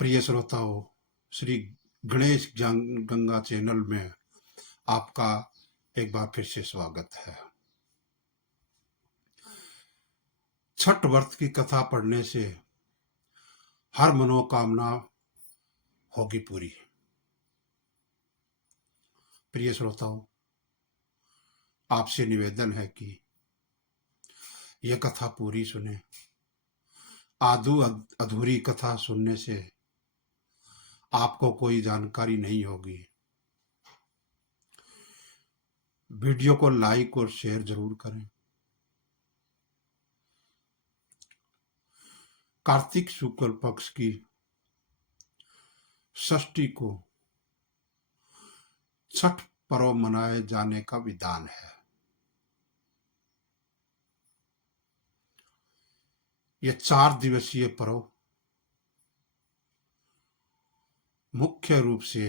प्रिय श्रोताओं, श्री गणेश गंगा चैनल में आपका एक बार फिर से स्वागत है। छठ व्रत की कथा पढ़ने से हर मनोकामना होगी पूरी। प्रिय श्रोताओं, आपसे निवेदन है कि यह कथा पूरी सुने। आधु अधूरी कथा सुनने से आपको कोई जानकारी नहीं होगी। वीडियो को लाइक और शेयर जरूर करें। कार्तिक शुक्ल पक्ष की षष्ठी को छठ पर्व मनाए जाने का विधान है। यह 4 दिवसीय पर्व मुख्य रूप से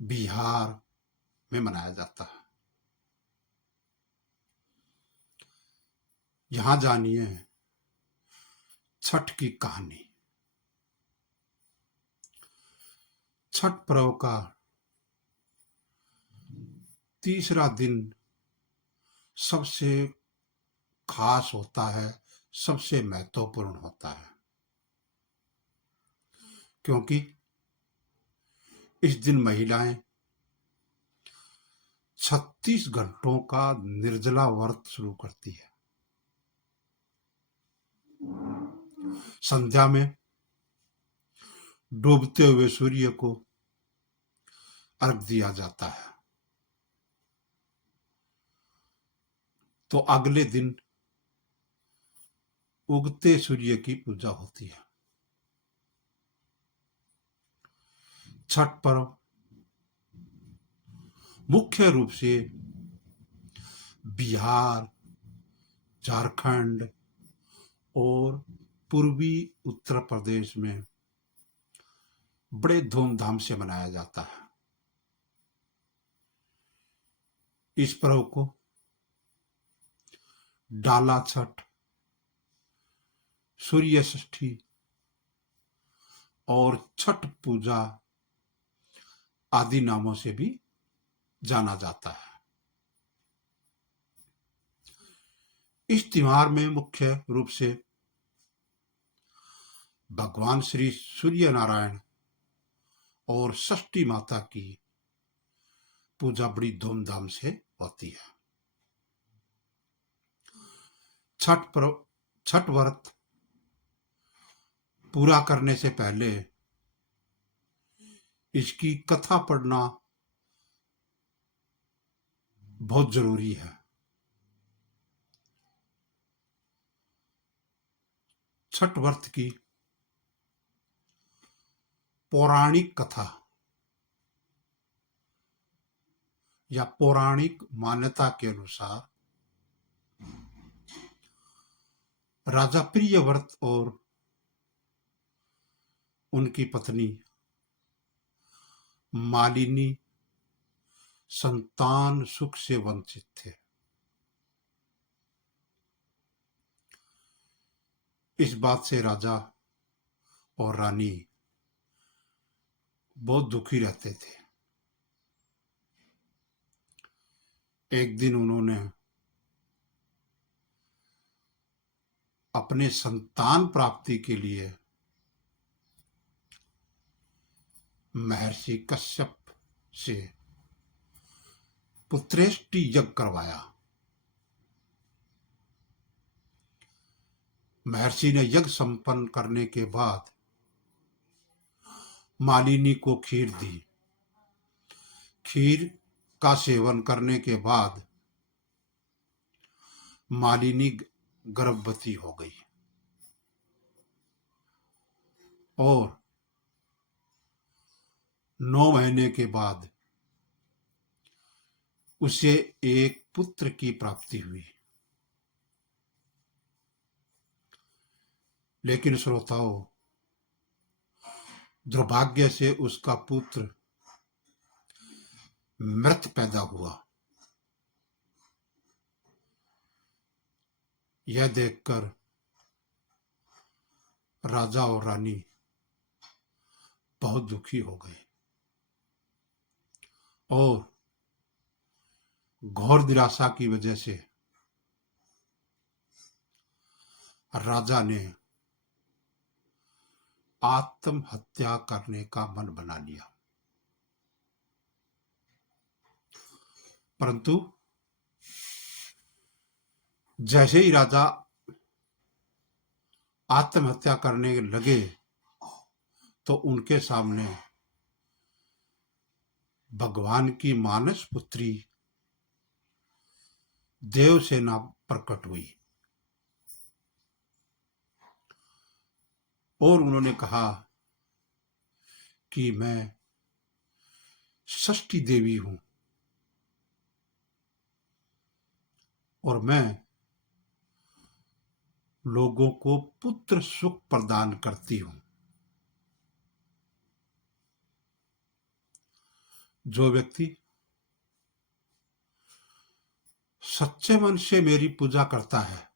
बिहार में मनाया जाता है। यहां जानिए छठ की कहानी। छठ पर्व का तीसरा दिन सबसे खास होता है, सबसे महत्वपूर्ण होता है, क्योंकि इस दिन महिलाएं 36 घंटों का निर्जला व्रत शुरू करती है। संध्या में डूबते हुए सूर्य को अर्घ दिया जाता है, तो अगले दिन उगते सूर्य की पूजा होती है। छठ पर्व मुख्य रूप से बिहार, झारखंड और पूर्वी उत्तर प्रदेश में बड़े धूमधाम से मनाया जाता है। इस पर्व को डाला छठ, सूर्य षष्ठी और छठ पूजा आदि नामों से भी जाना जाता है। इस त्योहार में मुख्य रूप से भगवान श्री सूर्य नारायण और षष्ठी माता की पूजा बड़ी धूमधाम से होती है। छठ व्रत पूरा करने से पहले इसकी कथा पढ़ना बहुत जरूरी है। छठ व्रत की पौराणिक कथा या पौराणिक मान्यता के अनुसार राजा प्रियव्रत और उनकी पत्नी मालिनी संतान सुख से वंचित थे। इस बात से राजा और रानी बहुत दुखी रहते थे। एक दिन उन्होंने अपने संतान प्राप्ति के लिए महर्षि कश्यप से पुत्रेष्टि यज्ञ करवाया। महर्षि ने यज्ञ संपन्न करने के बाद मालिनी को खीर दी। खीर का सेवन करने के बाद मालिनी गर्भवती हो गई और 9 महीने के बाद उसे एक पुत्र की प्राप्ति हुई। लेकिन श्रोताओं, दुर्भाग्य से उसका पुत्र मृत पैदा हुआ। यह देखकर राजा और रानी बहुत दुखी हो गए और घोर निराशा की वजह से राजा ने आत्महत्या करने का मन बना लिया। परंतु जैसे ही राजा आत्महत्या करने लगे तो उनके सामने भगवान की मानस पुत्री देवसेना प्रकट हुई और उन्होंने कहा कि मैं षष्ठी देवी हूं और मैं लोगों को पुत्र सुख प्रदान करती हूं। जो व्यक्ति सच्चे मन से मेरी पूजा करता है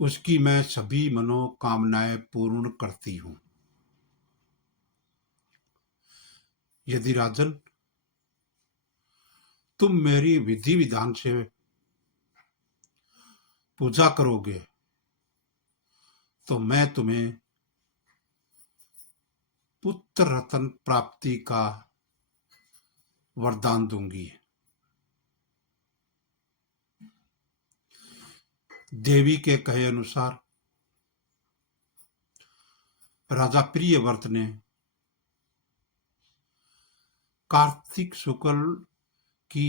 उसकी मैं सभी मनोकामनाएं पूर्ण करती हूं। यदि राजन तुम मेरी विधि विधान से पूजा करोगे तो मैं तुम्हें पुत्र रत्न प्राप्ति का वरदान दूंगी। देवी के कहे अनुसार राजा प्रियव्रत ने कार्तिक शुक्ल की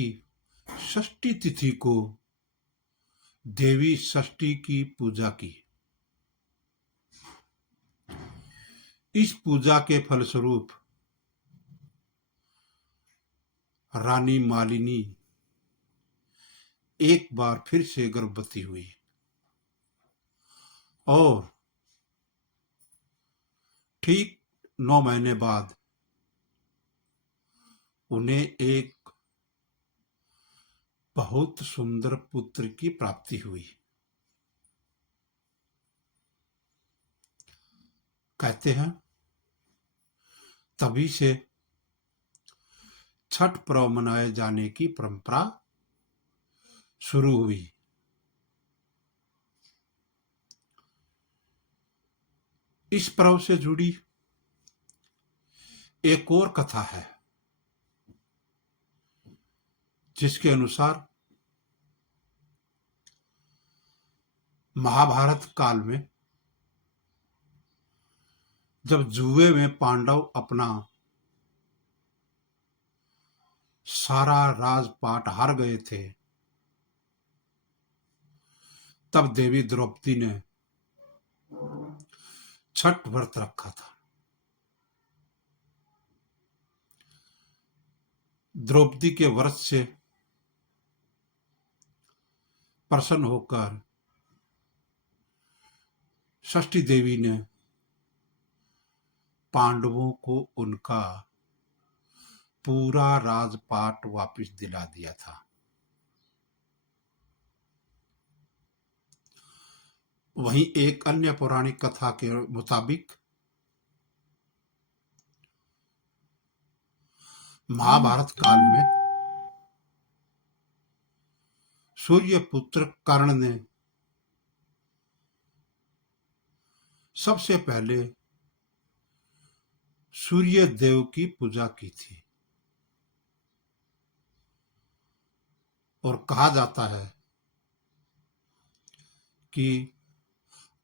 षष्ठी तिथि को देवी षष्ठी की पूजा की। इस पूजा के फलस्वरूप रानी मालिनी एक बार फिर से गर्भवती हुई और ठीक 9 महीने बाद उन्हें एक बहुत सुंदर पुत्र की प्राप्ति हुई। कहते हैं तभी से छठ पर्व मनाए जाने की परंपरा शुरू हुई। इस पर्व से जुड़ी एक और कथा है जिसके अनुसार महाभारत काल में जब जुए में पांडव अपना सारा राजपाट हार गए थे तब देवी द्रौपदी ने छठ व्रत रखा था। द्रौपदी के व्रत से प्रसन्न होकर षष्ठी देवी ने पांडवों को उनका पूरा राजपाट वापस दिला दिया था। वहीं एक अन्य पौराणिक कथा के मुताबिक महाभारत काल में सूर्य पुत्र कर्ण ने सबसे पहले सूर्य देव की पूजा की थी और कहा जाता है कि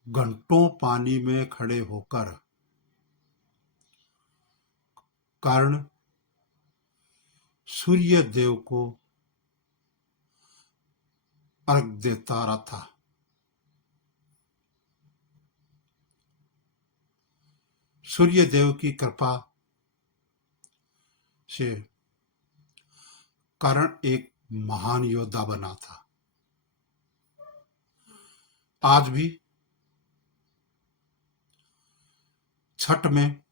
घंटों पानी में खड़े होकर कर्ण सूर्य देव को अर्घ देता रहा था। सूर्य देव की कृपा से कर्ण एक महान योद्धा बना था। आज भी छठ में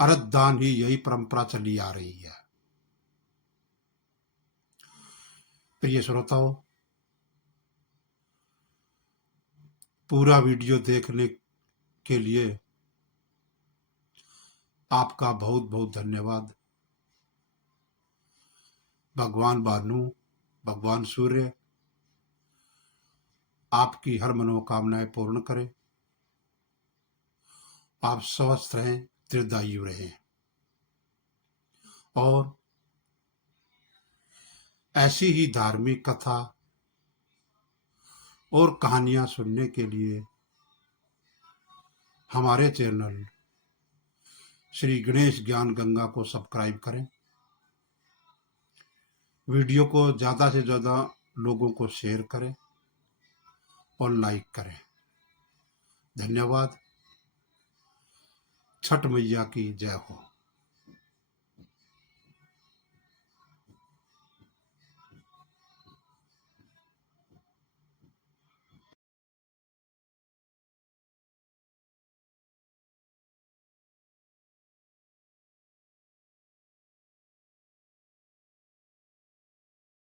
अर्घ दान ही यही परंपरा चली आ रही है। प्रिय श्रोताओं, पूरा वीडियो देखने के लिए आपका बहुत बहुत धन्यवाद। भगवान भानु, भगवान सूर्य आपकी हर मनोकामनाएं पूर्ण करें। आप स्वस्थ रहें, दीर्घायु रहें और ऐसी ही धार्मिक कथा और कहानियां सुनने के लिए हमारे चैनल श्री गणेश ज्ञान गंगा को सब्सक्राइब करें। वीडियो को ज़्यादा से ज़्यादा लोगों को शेयर करें और लाइक करें। धन्यवाद। छठ मैया की जय हो।